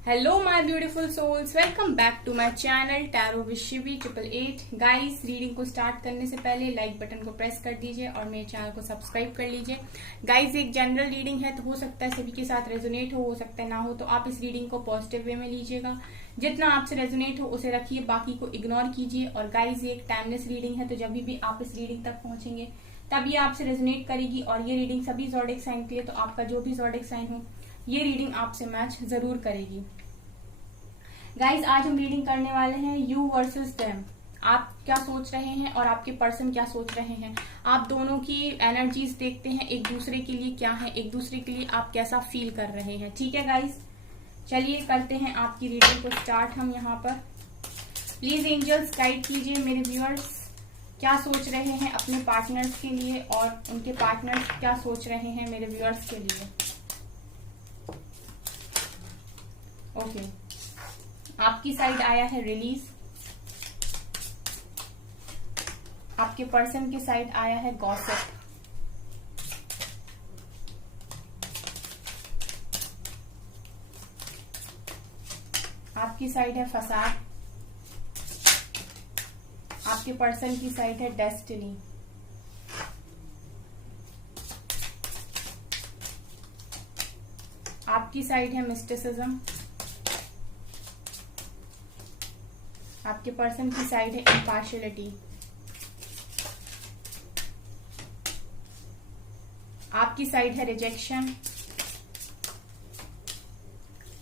Hello my beautiful souls, welcome back to my channel tarot with Shivi 888। Guys, reading को start करने से पहले like button को press कर दीजिए और मेरे चैनल को सब्सक्राइब कर लीजिए। गाइस, एक जनरल रीडिंग है तो हो सकता है सभी के साथ रेजोनेट हो सकता है ना हो, तो आप इस रीडिंग को पॉजिटिव वे में लीजिएगा। जितना आपसे रेजोनेट हो उसे रखिए, बाकी को इग्नोर कीजिए। और गाइस, ये एक टाइमलेस रीडिंग है, तो जब भी आप इस रीडिंग तक पहुंचेंगे तभी आपसे रेजोनेट करेगी। और ये रीडिंग सभी ज़ोडिएक साइन के लिए, तो आपका जो भी ज़ोडिएक साइन हो ये रीडिंग आपसे मैच जरूर करेगी। गाइज, आज हम रीडिंग करने वाले हैं यू वर्सेस देम। आप क्या सोच रहे हैं और आपके पर्सन क्या सोच रहे हैं। आप दोनों की एनर्जीज देखते हैं, एक दूसरे के लिए क्या है, एक दूसरे के लिए आप कैसा फील कर रहे हैं। ठीक है गाइज, चलिए करते हैं आपकी रीडिंग को स्टार्ट। हम यहाँ पर प्लीज एंजल्स गाइड कीजिए मेरे व्यूअर्स, क्या सोच रहे हैं अपने पार्टनर्स के लिए और उनके पार्टनर्स क्या सोच रहे हैं मेरे व्यूअर्स के लिए। ओके, आपकी साइड आया है रिलीज, आपके पर्सन की साइड आया है गॉसिप, आपकी साइड है फसाद, आपके पर्सन की साइड है डेस्टिनी, आपकी साइड है मिस्टिसिज्म, आपके पर्सन की साइड है इम्पार्शियलिटी, आपकी साइड है रिजेक्शन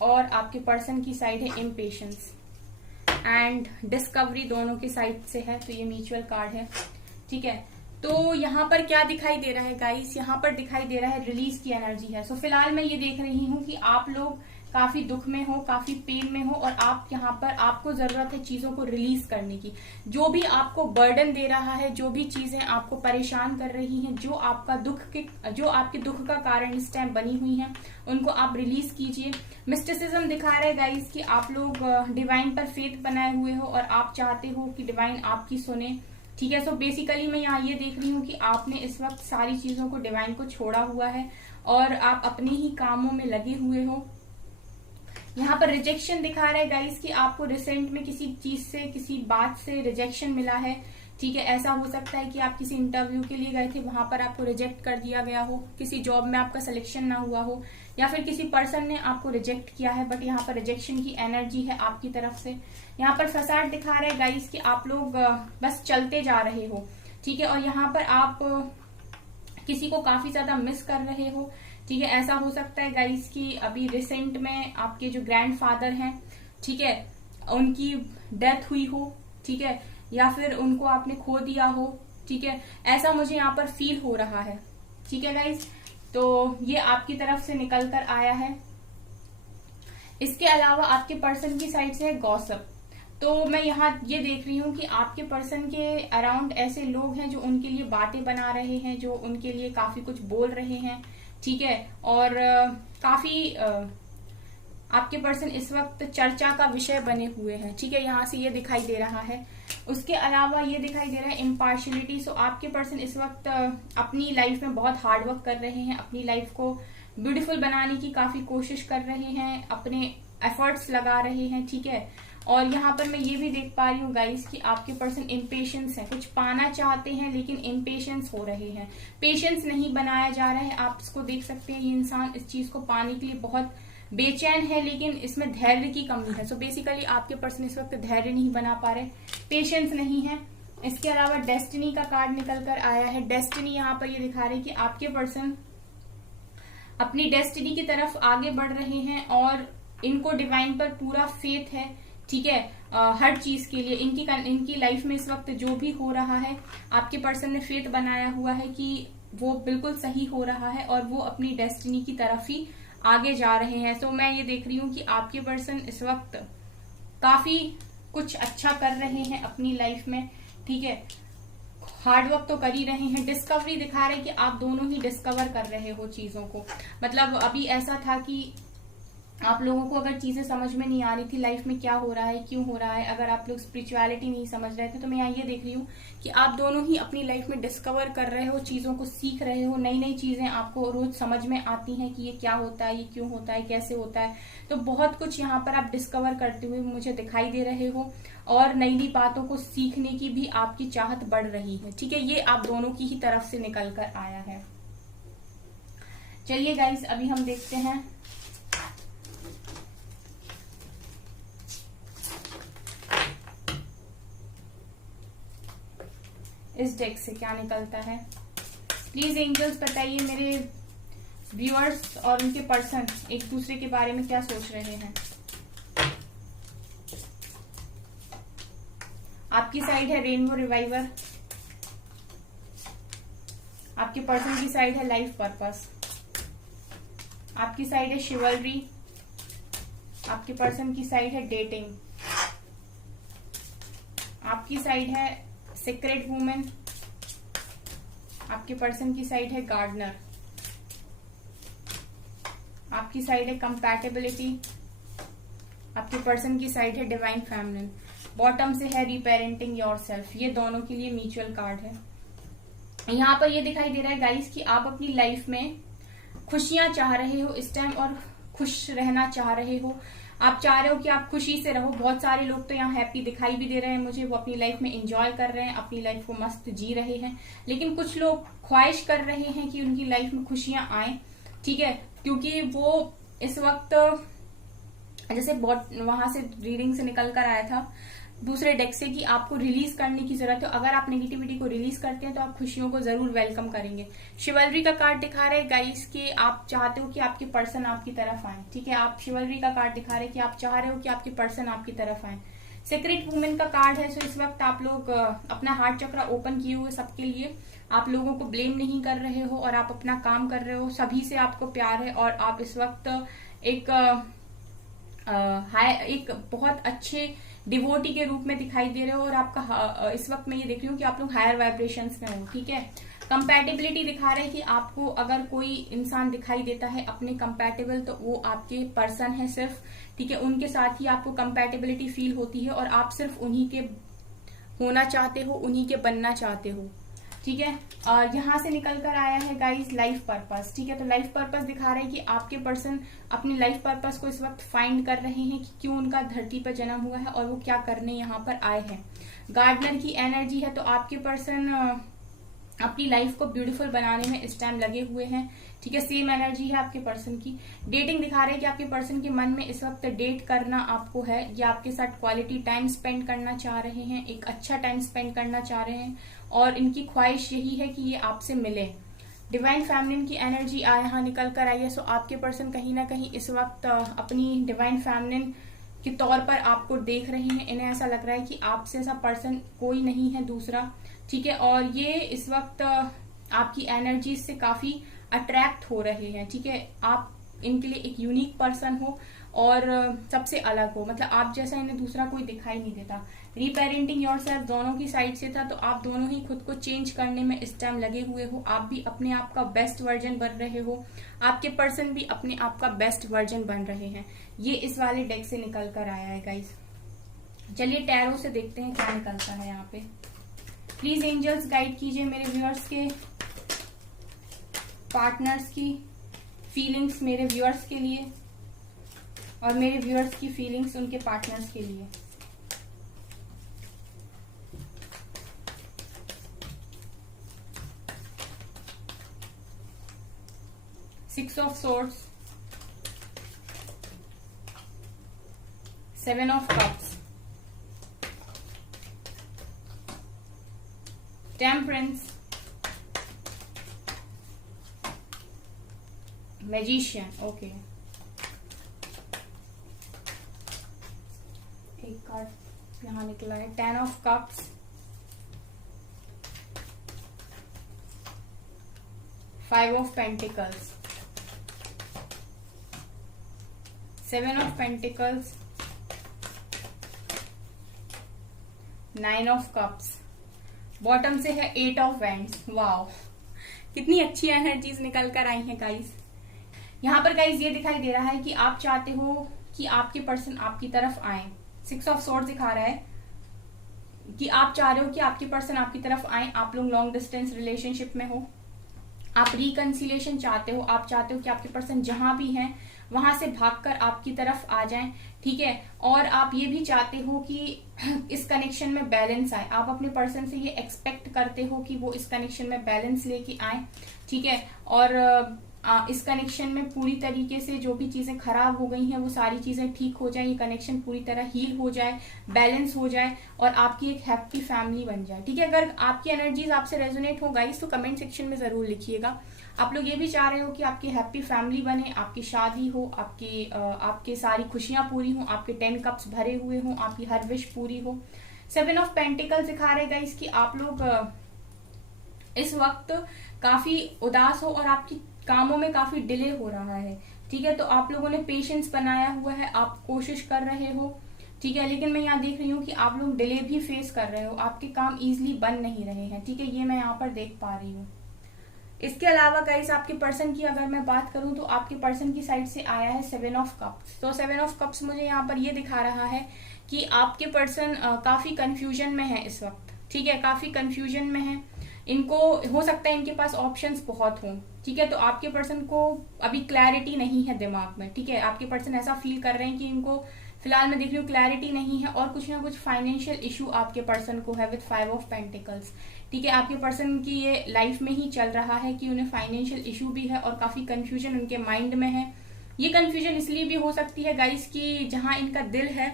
और आपके पर्सन की साइड है इम्पेशंस एंड डिस्कवरी। दोनों की साइड से है, तो ये म्यूचुअल कार्ड है। ठीक है, तो यहाँ पर क्या दिखाई दे रहा है गाइस, यहाँ पर दिखाई दे रहा है रिलीज की एनर्जी है। सो फिलहाल मैं ये देख रही हूँ कि आप लोग काफी दुख में हो, काफी पेन में हो और आप यहाँ पर आपको जरूरत है चीजों को रिलीज करने की। जो भी आपको बर्डन दे रहा है, जो भी चीजें आपको परेशान कर रही हैं, जो आपके दुख का कारण इस टाइम बनी हुई हैं, उनको आप रिलीज कीजिए। मिस्टिसिज्म दिखा रहा है गाइस कि आप लोग डिवाइन पर फेथ बनाए हुए हो और आप चाहते हो कि डिवाइन आपकी सुने। ठीक है, सो बेसिकली मैं यहाँ ये देख रही हूँ कि आपने इस वक्त सारी चीजों को डिवाइन को छोड़ा हुआ है और आप अपने ही कामों में लगे हुए हो। यहाँ पर रिजेक्शन दिखा रहा है गाइस कि आपको रिसेंट में किसी चीज से, किसी बात से रिजेक्शन मिला है। ठीक है, ऐसा हो सकता है कि आप किसी इंटरव्यू के लिए गए थे, वहां पर आपको रिजेक्ट कर दिया गया हो, किसी जॉब में आपका सिलेक्शन ना हुआ हो, या फिर किसी पर्सन ने आपको रिजेक्ट किया है, बट यहाँ पर रिजेक्शन की एनर्जी है आपकी तरफ से। यहाँ पर फसाड दिखा रहा है गाइस कि आप लोग बस चलते जा रहे हो। ठीक है, और यहाँ पर आप किसी को काफी ज्यादा मिस कर रहे हो। ठीक है, ऐसा हो सकता है गाइस कि अभी रिसेंट में आपके जो ग्रैंडफादर हैं, ठीक है, उनकी डेथ हुई हो। ठीक है, या फिर उनको आपने खो दिया हो। ठीक है, ऐसा मुझे यहाँ पर फील हो रहा है। ठीक है गाइस, तो ये आपकी तरफ से निकल कर आया है। इसके अलावा आपके पर्सन की साइड से है गॉसिप। तो मैं यहाँ ये देख रही हूँ कि आपके पर्सन के अराउंड ऐसे लोग हैं जो उनके लिए बातें बना रहे हैं, जो उनके लिए काफी कुछ बोल रहे हैं। ठीक है, और काफी आपके पर्सन इस वक्त चर्चा का विषय बने हुए हैं। ठीक है, यहाँ से ये दिखाई दे रहा है। उसके अलावा ये दिखाई दे रहा है इम्पार्शियलिटी। सो आपके पर्सन इस वक्त अपनी लाइफ में बहुत हार्ड वर्क कर रहे हैं, अपनी लाइफ को ब्यूटीफुल बनाने की काफी कोशिश कर रहे हैं, अपने एफर्ट्स लगा रहे हैं। ठीक है, और यहाँ पर मैं ये भी देख पा रही हूँ गाइस कि आपके पर्सन इम्पेशंस है, कुछ पाना चाहते हैं लेकिन इम्पेशंस हो रहे हैं, पेशेंस नहीं बनाया जा रहा है। आप इसको देख सकते हैं, ये इंसान इस चीज को पाने के लिए बहुत बेचैन है, लेकिन इसमें धैर्य की कमी है। सो बेसिकली आपके पर्सन इस वक्त धैर्य नहीं बना पा रहे, पेशेंस नहीं है। इसके अलावा डेस्टिनी का कार्ड निकल कर आया है। डेस्टिनी यहाँ पर ये दिखा रहे हैं कि आपके पर्सन अपनी डेस्टिनी की तरफ आगे बढ़ रहे हैं और इनको डिवाइन पर पूरा फेथ है। ठीक है, हर चीज के लिए इनकी लाइफ में इस वक्त जो भी हो रहा है, आपके पर्सन ने फेथ बनाया हुआ है कि वो बिल्कुल सही हो रहा है और वो अपनी डेस्टिनी की तरफ ही आगे जा रहे हैं। तो मैं ये देख रही हूँ कि आपके पर्सन इस वक्त काफी कुछ अच्छा कर रहे हैं अपनी लाइफ में। ठीक है, हार्ड वर्क तो कर ही रहे हैं। डिस्कवरी दिखा रहे हैं कि आप दोनों ही डिस्कवर कर रहे हो चीजों को। मतलब अभी ऐसा था कि आप लोगों को अगर चीजें समझ में नहीं आ रही थी लाइफ में क्या हो रहा है, क्यों हो रहा है, अगर आप लोग स्पिरिचुअलिटी नहीं समझ रहे थे, तो मैं यहाँ ये देख रही हूँ कि आप दोनों ही अपनी लाइफ में डिस्कवर कर रहे हो, चीजों को सीख रहे हो, नई नई चीजें आपको रोज समझ में आती हैं कि ये क्या होता है, ये क्यों होता है, कैसे होता है। तो बहुत कुछ यहाँ पर आप डिस्कवर करते हुए मुझे दिखाई दे रहे हो और नई नई बातों को सीखने की भी आपकी चाहत बढ़ रही है। ठीक है, ये आप दोनों की ही तरफ से निकल कर आया है। चलिए गाइस, अभी हम देखते हैं इस डेक से क्या निकलता है। प्लीज एंजल्स बताइए मेरे व्यूअर्स और उनके पर्सन एक दूसरे के बारे में क्या सोच रहे हैं। आपकी साइड है रेनबो रिवाइवर, आपके पर्सन की साइड है लाइफ पर्पस, आपकी साइड है शिवलरी, आपके पर्सन की साइड है डेटिंग, आपकी साइड है सीक्रेट वुमेन, आपके पर्सन की साइड है गार्डनर, आपकी साइड है कंपैटिबिलिटी, आपके पर्सन की साइड है डिवाइन फेमिनिन, बॉटम से है रीपेरेंटिंग योरसेल्फ। ये दोनों के लिए म्यूचुअल कार्ड है। यहाँ पर ये दिखाई दे रहा है गाइस कि आप अपनी लाइफ में खुशियां चाह रहे हो इस टाइम और खुश रहना चाह रहे हो। आप चाह रहे हो कि आप खुशी से रहो। बहुत सारे लोग तो यहाँ हैप्पी दिखाई भी दे रहे हैं मुझे, वो अपनी लाइफ में एंजॉय कर रहे हैं, अपनी लाइफ को मस्त जी रहे हैं। लेकिन कुछ लोग ख्वाहिश कर रहे हैं कि उनकी लाइफ में खुशियां आए। ठीक है, क्योंकि वो इस वक्त जैसे वहां से रीडिंग से निकल कर आया था दूसरे डेक से कि आपको रिलीज करने की जरूरत है। अगर आप नेगेटिविटी को रिलीज करते हैं तो आप खुशियों को जरूर वेलकम करेंगे। शिवलरी का कार्ड दिखा रहे हैं गाइस कि आप चाहते हो कि आपके पर्सन आपकी तरफ आए। ठीक है, आप शिवलरी का कार्ड दिखा रहे हैं कि आप चाह रहे हो कि आपके पर्सन आपकी तरफ आए। सीक्रेट वुमेन का कार्ड है। सो इस वक्त आप लोग अपना हार्ट चक्र ओपन किए हुए सबके लिए, आप लोगों को ब्लेम नहीं कर रहे हो और आप अपना काम कर रहे हो। सभी से आपको प्यार है और आप इस वक्त एक बहुत अच्छे डिवोटी के रूप में दिखाई दे रहे हो और आपका इस वक्त मैं ये देख रही हूँ कि आप लोग हायर वाइब्रेशंस में हो। ठीक है, कंपैटिबिलिटी दिखा रहे हैं कि आपको अगर कोई इंसान दिखाई देता है अपने कंपैटिबल तो वो आपके पर्सन है सिर्फ। ठीक है, उनके साथ ही आपको कंपैटिबिलिटी फील होती है और आप सिर्फ उन्हीं के होना चाहते हो, उन्हीं के बनना चाहते हो। ठीक है, और यहाँ से निकल कर आया है गाइस लाइफ पर्पस। ठीक है, तो लाइफ पर्पस दिखा रहे हैं कि आपके पर्सन अपनी लाइफ पर्पस को इस वक्त फाइंड कर रहे हैं कि क्यों उनका धरती पर जन्म हुआ है और वो क्या करने यहाँ पर आए हैं। गार्डनर की एनर्जी है, तो आपके पर्सन अपनी लाइफ को ब्यूटीफुल बनाने में इस टाइम लगे हुए हैं। ठीक है, सेम एनर्जी है आपके पर्सन की। डेटिंग दिखा रहे हैं कि आपके पर्सन के मन में इस वक्त डेट करना आपको है या आपके साथ क्वालिटी टाइम स्पेंड करना चाह रहे हैं, एक अच्छा टाइम स्पेंड करना चाह रहे हैं और इनकी ख्वाहिश यही है कि ये आपसे मिले। डिवाइन फेमिनिन की एनर्जी यहाँ निकल कर आई है। सो आपके पर्सन कहीं ना कहीं इस वक्त अपनी डिवाइन फेमिनिन के तौर पर आपको देख रहे हैं। इन्हें ऐसा लग रहा है कि आपसे ऐसा पर्सन कोई नहीं है दूसरा। ठीक है, और ये इस वक्त आपकी एनर्जी से काफी अट्रैक्ट हो रहे हैं। ठीक है, आप इनके लिए एक यूनिक पर्सन हो और सबसे अलग हो, मतलब आप जैसा इन्हें दूसरा कोई दिखाई नहीं देता। रीपेरेंटिंग योरसेल्फ दोनों की साइड से था, तो आप दोनों ही खुद को चेंज करने में इस टाइम लगे हुए हो। आप भी अपने आप का बेस्ट वर्जन बन रहे हो, आपके पर्सन भी अपने आप का बेस्ट वर्जन बन रहे हैं। ये इस वाले डेक से निकल कर आया है गाइस। चलिए टैरो से देखते हैं क्या निकलता है यहाँ पे। प्लीज एंजल्स गाइड कीजिए मेरे व्यूअर्स के पार्टनर्स की फीलिंग्स मेरे व्यूअर्स के लिए और मेरे व्यूअर्स की फीलिंग्स उनके पार्टनर्स के लिए। Six of swords, seven of cups, temperance, magician. Okay, एक कार्ड यहां निकला है, ten of cups, five of pentacles, seven of pentacles, nine of cups, bottom से है एट ऑफ वैंड्स। वाओ, कितनी अच्छी एनर्जीज निकल कर आई हैं गाइस। यहाँ पर गाइज ये दिखाई दे रहा है कि आप चाहते हो कि आपके पर्सन आपकी तरफ आए। 6 ऑफ स्वॉर्ड्स दिखा रहा है कि आप चाह रहे हो कि आपके पर्सन आपकी तरफ आए, आप लोग लॉन्ग डिस्टेंस रिलेशनशिप में हो, आप रिकंसिलिएशन चाहते हो, आप चाहते हो कि आपके पर्सन जहां भी हैं वहां से भागकर आपकी तरफ आ जाएं, ठीक है। और आप ये भी चाहते हो कि इस कनेक्शन में बैलेंस आए, आप अपने पर्सन से ये एक्सपेक्ट करते हो कि वो इस कनेक्शन में बैलेंस लेके आए, ठीक है। और इस कनेक्शन में पूरी तरीके से जो भी चीजें खराब हो गई हैं वो सारी चीजें ठीक हो जाए, ये कनेक्शन पूरी तरह हील हो जाए, बैलेंस हो जाए और आपकी एक हैप्पी फैमिली बन जाए, ठीक है। अगर आपकी एनर्जीज आपसे रेजोनेट हो गाइस तो कमेंट सेक्शन में जरूर लिखिएगा। आप लोग ये भी चाह रहे हो कि आपकी हैप्पी फैमिली बने, आपकी शादी हो, आपके सारी खुशियां पूरी हो, आपके 10 कप्स भरे हुए हो, आपकी हर विश पूरी हो। 7 ऑफ पेंटिकल्स दिखा रहे गाइस कि आप लोग इस वक्त काफी उदास हो और आपकी कामों में काफी डिले हो रहा है, ठीक है। तो आप लोगों ने पेशेंस बनाया हुआ है, आप कोशिश कर रहे हो, ठीक है। लेकिन मैं यहाँ देख रही हूँ कि आप लोग डिले भी फेस कर रहे हो, आपके काम इजीली बन नहीं रहे हैं, ठीक है। ये मैं यहाँ पर देख पा रही हूँ। इसके अलावा गाइस आपके पर्सन की अगर मैं बात करूं तो आपके पर्सन की साइड से आया है 7 ऑफ कप्स। तो 7 ऑफ कप्स मुझे यहाँ पर ये दिखा रहा है कि आपके पर्सन काफी कंफ्यूजन में है इस वक्त, ठीक है, काफी कंफ्यूजन में है। इनको हो सकता है इनके पास ऑप्शंस बहुत हों, ठीक है। तो आपके पर्सन को अभी क्लैरिटी नहीं है दिमाग में, ठीक है। आपके पर्सन ऐसा फील कर रहे हैं कि इनको फिलहाल मैं देख रही हूँ क्लैरिटी नहीं है और कुछ ना कुछ फाइनेंशियल इशू आपके पर्सन को है विद 5 ऑफ पेंटिकल्स, ठीक है। आपके पर्सन की ये लाइफ में ही चल रहा है कि उन्हें फाइनेंशियल इशू भी है और काफी कंफ्यूजन उनके माइंड में है। ये कंफ्यूजन इसलिए भी हो सकती है गाइस कि जहां इनका दिल है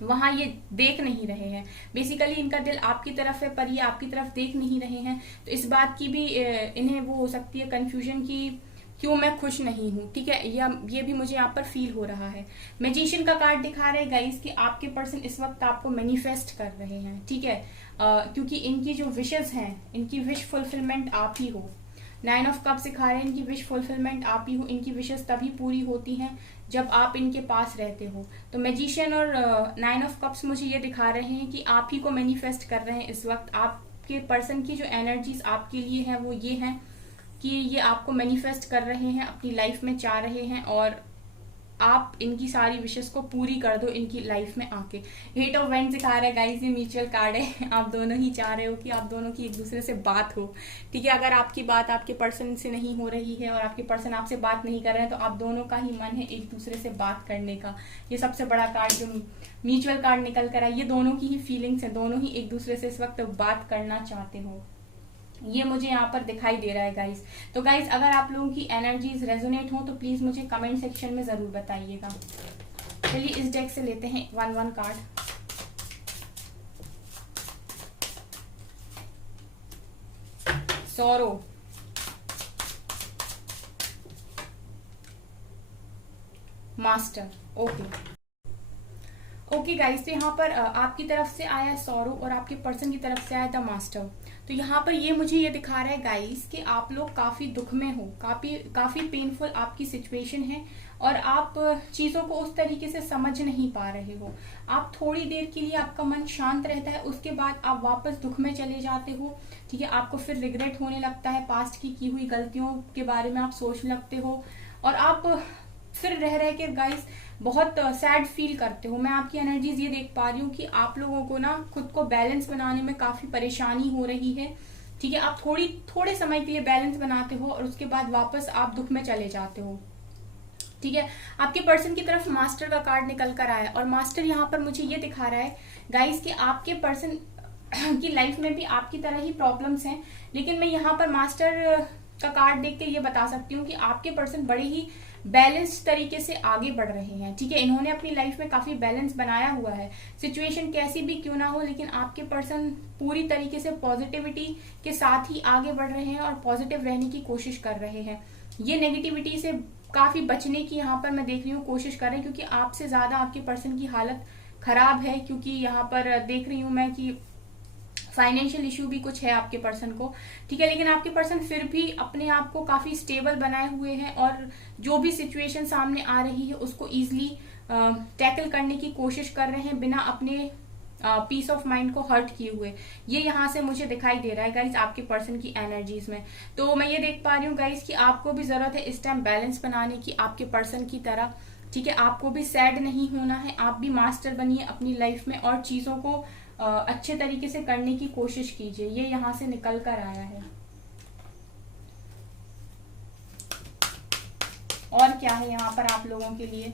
वहां ये देख नहीं रहे हैं, बेसिकली इनका दिल आपकी तरफ है पर ये आपकी तरफ देख नहीं रहे हैं। तो इस बात की भी इन्हें वो हो सकती है कंफ्यूजन की क्यों मैं खुश नहीं हूँ, ठीक है। ये भी मुझे यहाँ पर फील हो रहा है। मैजिशियन का कार्ड दिखा रहे गाइस कि आपके पर्सन इस वक्त आपको मैनिफेस्ट कर रहे हैं, ठीक है, क्योंकि इनकी जो विशेस हैं, इनकी विश फुलफिलमेंट आप ही हो। 9 ऑफ कप्स दिखा रहे हैं इनकी विश फुलफिलमेंट आप ही हो। इनकी विशेस तभी पूरी होती हैं जब आप इनके पास रहते हो। तो मैजिशियन और 9 ऑफ कप्स मुझे ये दिखा रहे हैं कि आप ही को मैनिफेस्ट कर रहे हैं इस वक्त। आपके पर्सन की जो एनर्जीज आपके लिए है वो ये है कि ये आपको मैनिफेस्ट कर रहे हैं, अपनी लाइफ में चाह रहे हैं और आप इनकी सारी विशेस को पूरी कर दो इनकी लाइफ में आके। 8 ऑफ वेंट्स दिखा रहा है गाइस, ये म्यूचुअल कार्ड है। आप दोनों ही चाह रहे हो कि आप दोनों की एक दूसरे से बात हो, ठीक है। अगर आपकी बात आपके पर्सन से नहीं हो रही है और आपके पर्सन आपसे बात नहीं कर रहे हैं तो आप दोनों का ही मन है एक दूसरे से बात करने का। ये सबसे बड़ा कार्ड जो म्यूचुअल कार्ड निकल कर आया, ये दोनों की ही फीलिंग्स है, दोनों ही एक दूसरे से इस वक्त बात करना चाहते हो, ये मुझे यहाँ पर दिखाई दे रहा है गाइस। तो गाइस अगर आप लोगों की एनर्जीज रेजोनेट हो तो प्लीज मुझे कमेंट सेक्शन में जरूर बताइएगा। चलिए इस डेक से लेते हैं 1 card. Sorrow, master, okay guys. तो यहाँ पर आपकी तरफ से आया है सॉरो और आपके पर्सन की तरफ से आया था मास्टर। तो यहाँ पर ये मुझे ये दिखा रहा है गाइस कि आप लोग काफी दुख में हो, काफी पेनफुल आपकी सिचुएशन है और आप चीजों को उस तरीके से समझ नहीं पा रहे हो। आप थोड़ी देर के लिए आपका मन शांत रहता है, उसके बाद आप वापस दुख में चले जाते हो, ठीक है। आपको फिर रिग्रेट होने लगता है, पास्ट की हुई गलतियों के बारे में आप सोचने लगते हो और आप फिर रह के गाइस बहुत सैड फील करते हो। मैं आपकी एनर्जीज ये देख पा रही हूँ कि आप लोगों को ना खुद को बैलेंस बनाने में काफी परेशानी हो रही है, ठीक है। आप थोड़े समय के लिए बैलेंस बनाते हो और उसके बाद वापस आप दुख में चले जाते हो, ठीक है। आपके पर्सन की तरफ मास्टर का कार्ड निकल कर आया और मास्टर यहाँ पर मुझे ये दिखा रहा है गाइस कि आपके पर्सन की लाइफ में भी आपकी तरह ही प्रॉब्लम्स हैं, लेकिन मैं यहाँ पर मास्टर का कार्ड देख के ये बता सकती हूँ कि आपके पर्सन बड़े ही बैलेंस तरीके से आगे बढ़ रहे हैं, ठीक है। इन्होंने अपनी लाइफ में काफी बैलेंस बनाया हुआ है, सिचुएशन कैसी भी क्यों ना हो, लेकिन आपके पर्सन पूरी तरीके से पॉजिटिविटी के साथ ही आगे बढ़ रहे हैं और पॉजिटिव रहने की कोशिश कर रहे हैं। ये नेगेटिविटी से काफी बचने की यहाँ पर मैं देख रही हूँ कोशिश कर रहे हैं, क्योंकि आपसे ज्यादा आपके पर्सन की हालत खराब है, क्योंकि यहाँ पर देख रही हूँ मैं कि फाइनेंशियल इशू भी कुछ है आपके पर्सन को, ठीक है। लेकिन आपके पर्सन फिर भी अपने आप को काफी स्टेबल बनाए हुए हैं और जो भी सिचुएशन सामने आ रही है उसको इजीली टैकल करने की कोशिश कर रहे हैं बिना अपने पीस ऑफ माइंड को हर्ट किए हुए, ये यहाँ से मुझे दिखाई दे रहा है गाइज आपके पर्सन की एनर्जीज में। तो मैं ये देख पा रही हूँ गाइज कि आपको भी जरूरत है इस टाइम बैलेंस बनाने की आपके पर्सन की तरह, ठीक है। आपको भी सैड नहीं होना है, आप भी मास्टर बनिए अपनी लाइफ में और चीजों को अच्छे तरीके से करने की कोशिश कीजिए। ये यहाँ से निकल कर आया है। और क्या है यहाँ पर आप लोगों के लिए?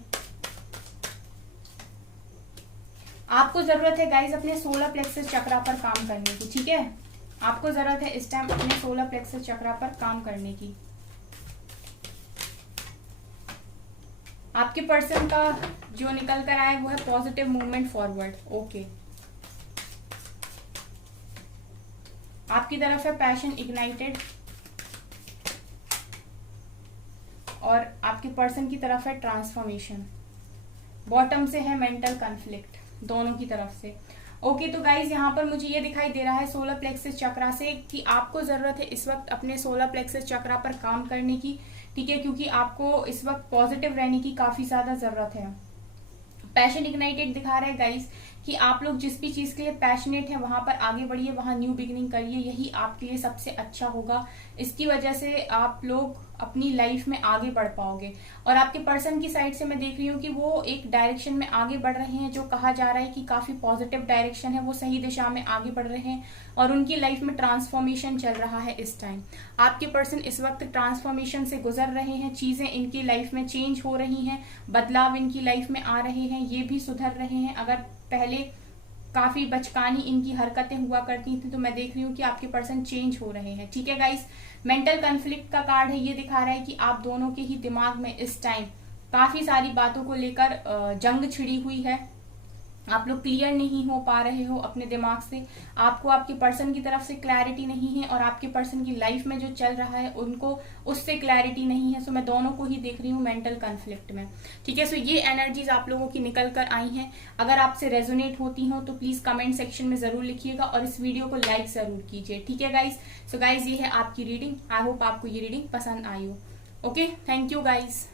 आपको जरूरत है गाइज अपने सोलर प्लेक्सस चक्रा पर काम करने की, ठीक है। आपको जरूरत है इस टाइम अपने सोलर प्लेक्सस चक्रा पर काम करने की। आपके पर्सन का जो निकल कर आया वो है पॉजिटिव मूवमेंट फॉरवर्ड। ओके, आपकी तरफ है पैशन इग्नाइटेड और आपके पर्सन की तरफ है ट्रांसफॉर्मेशन। बॉटम से है मेंटल कॉन्फ्लिक्ट, दोनों की तरफ से। ओके, तो गाइज यहाँ पर मुझे ये दिखाई दे रहा है सोलर प्लेक्सस चक्रा से कि आपको जरूरत है इस वक्त अपने सोलर प्लेक्सस चक्रा पर काम करने की, ठीक है, क्योंकि आपको इस वक्त पॉजिटिव रहने की काफी ज्यादा जरूरत है। पैशन इग्नाइटेड दिखा रहा है गाइज कि आप लोग जिस भी चीज के लिए पैशनेट है वहां पर आगे बढ़िए, वहां न्यू बिगिनिंग करिए, यही आपके लिए सबसे अच्छा होगा। इसकी वजह से आप लोग अपनी लाइफ में आगे बढ़ पाओगे। और आपके पर्सन की साइड से मैं देख रही हूँ कि वो एक डायरेक्शन में आगे बढ़ रहे हैं, जो कहा जा रहा है कि काफी पॉजिटिव डायरेक्शन है, वो सही दिशा में आगे बढ़ रहे हैं और उनकी लाइफ में ट्रांसफॉर्मेशन चल रहा है। इस टाइम आपके पर्सन इस वक्त ट्रांसफॉर्मेशन से गुजर रहे हैं, चीजें इनकी लाइफ में चेंज हो रही हैं, बदलाव इनकी लाइफ में आ रहे हैं, ये भी सुधर रहे हैं। अगर पहले काफी बचकानी इनकी हरकतें हुआ करती थी तो मैं देख रही हूँ कि आपके पर्सन चेंज हो रहे हैं, ठीक है गाइस। मेंटल कॉन्फ्लिक्ट का कार्ड है, ये दिखा रहा है कि आप दोनों के ही दिमाग में इस टाइम काफी सारी बातों को लेकर जंग छिड़ी हुई है। आप लोग क्लियर नहीं हो पा रहे हो अपने दिमाग से, आपको आपके पर्सन की तरफ से क्लैरिटी नहीं है और आपके पर्सन की लाइफ में जो चल रहा है उनको उससे क्लैरिटी नहीं है। सो मैं दोनों को ही देख रही हूँ मेंटल कॉन्फ्लिक्ट में, ठीक है। सो ये एनर्जीज आप लोगों की निकल कर आई हैं। अगर आपसे रेजोनेट होती हो तो प्लीज कमेंट सेक्शन में जरूर लिखिएगा और इस वीडियो को लाइक जरूर कीजिए, ठीक है गाइज। सो गाइज ये है आपकी रीडिंग, आई होप आपको ये रीडिंग पसंद आई हो। Okay, thank you guys.